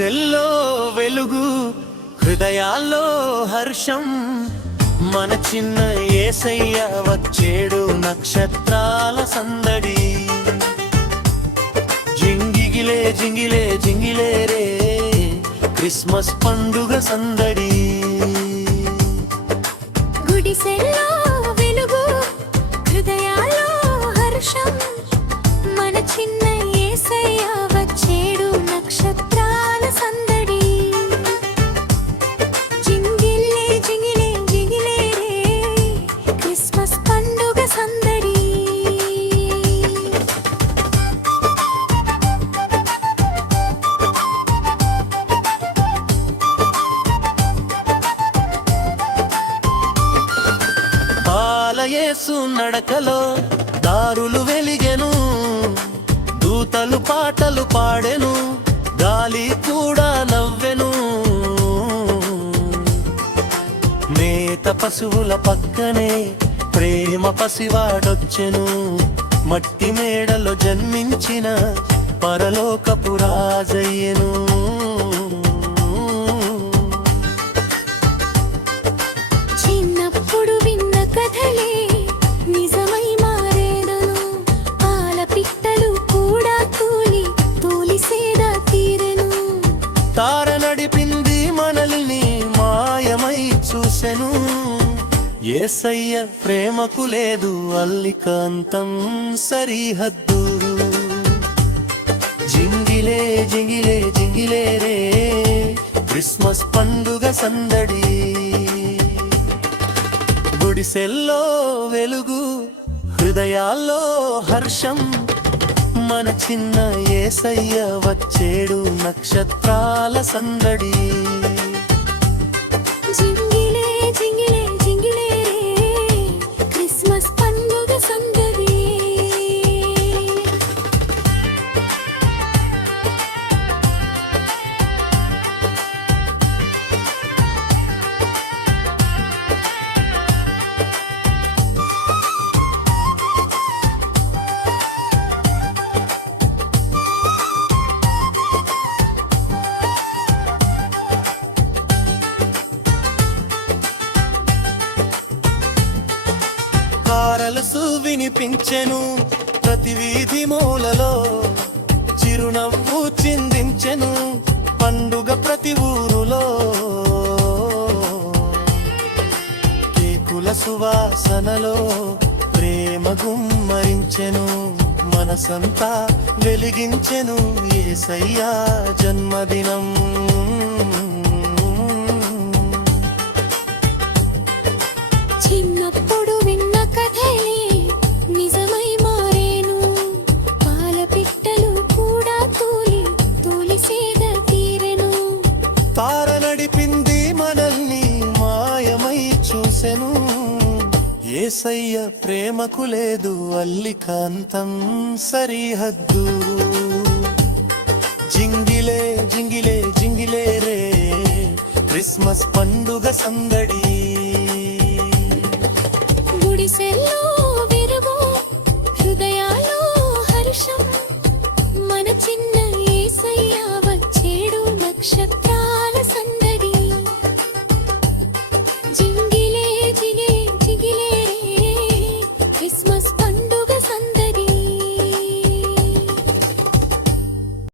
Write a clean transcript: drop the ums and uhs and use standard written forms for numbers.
గుడిసెల్లో వెలుగు, హృదయాల్లో హర్షం, మన చిన్న యేసయ్య వచ్చేడు నక్షత్రాల సందడి. జింగిగిలే జింగిలే జింగిలే రే, క్రిస్మస్ పండుగ సందడి. గుడిసెల్లో వెలుగు, హృదయాల్లో హర్షం, మన చిన్న యేసయ్య వచ్చేడు నక్షత్రాల సందడి. జింగిల్లే జింగిలే జింగిలే రే, క్రిస్మస్ పండుగ సందడి. యేసు నడకలో దారులు వెలిగెను, దూతలు పాటలు పాడెను, గాలి కూడా నవ్వెను. మేత పశువుల పక్కనే ప్రేమ పసివాడొచ్చెను, మట్టి మేడలో జన్మించిన పరలోకపు రాజయ్యెను. చిన్నప్పుడు విన్న కథలే నిజమై మారేను, పాల పిట్టలు కూడా తూలి తూలి సేద తీరెను. తార నడిపింది మనల్ని మాయమై చూసెను, యేసయ్య ప్రేమకు లేదు అల్లికాంతం సరిహద్దు. జింగిలే జింగిలే జింగిలే రే, క్రిస్మస్ పండుగ సందడి. గుడిసెల్లో వెలుగు, హృదయాల్లో హర్షం, మన చిన్న యేసయ్య వచ్చేడు నక్షత్రాల సందడి. జింగిలే జింగిలే జింగిలే రే, క్రిస్మస్ పండుగ సందడి. కారలసు వినిపించెను ప్రతి వీధి మూలలో, చిరునవ్వు చిందించెను పండుగ ప్రతి ఊరులో. కేకుల సువాసనలో ప్రేమ గుమ్మరించెను, మనసంతా వెలిగించెను యేసయ్య జన్మదినం. చిన్నప్పుడు విన్న కథలే నిజమై మారేను, పాల పిట్టలు కూడా తూలి తూలి సేద తీరెను. తార నడిపింది మనల్ని మాయమై చూసెను, యేసయ్య ప్రేమకు లేదు అల్లికాంతం సరిహద్దు. జింగిలే జింగిలే జింగిలే రే, క్రిస్మస్ పండుగ సందడి. గుడిసెల్లో వెలుగు, హృదయాల్లో హర్షం, మన చిన్న యేసయ్య వచ్చేడు నక్షత్రాల సందడి. జింగిలే జిగే జిగిలే రే, క్రిస్మస్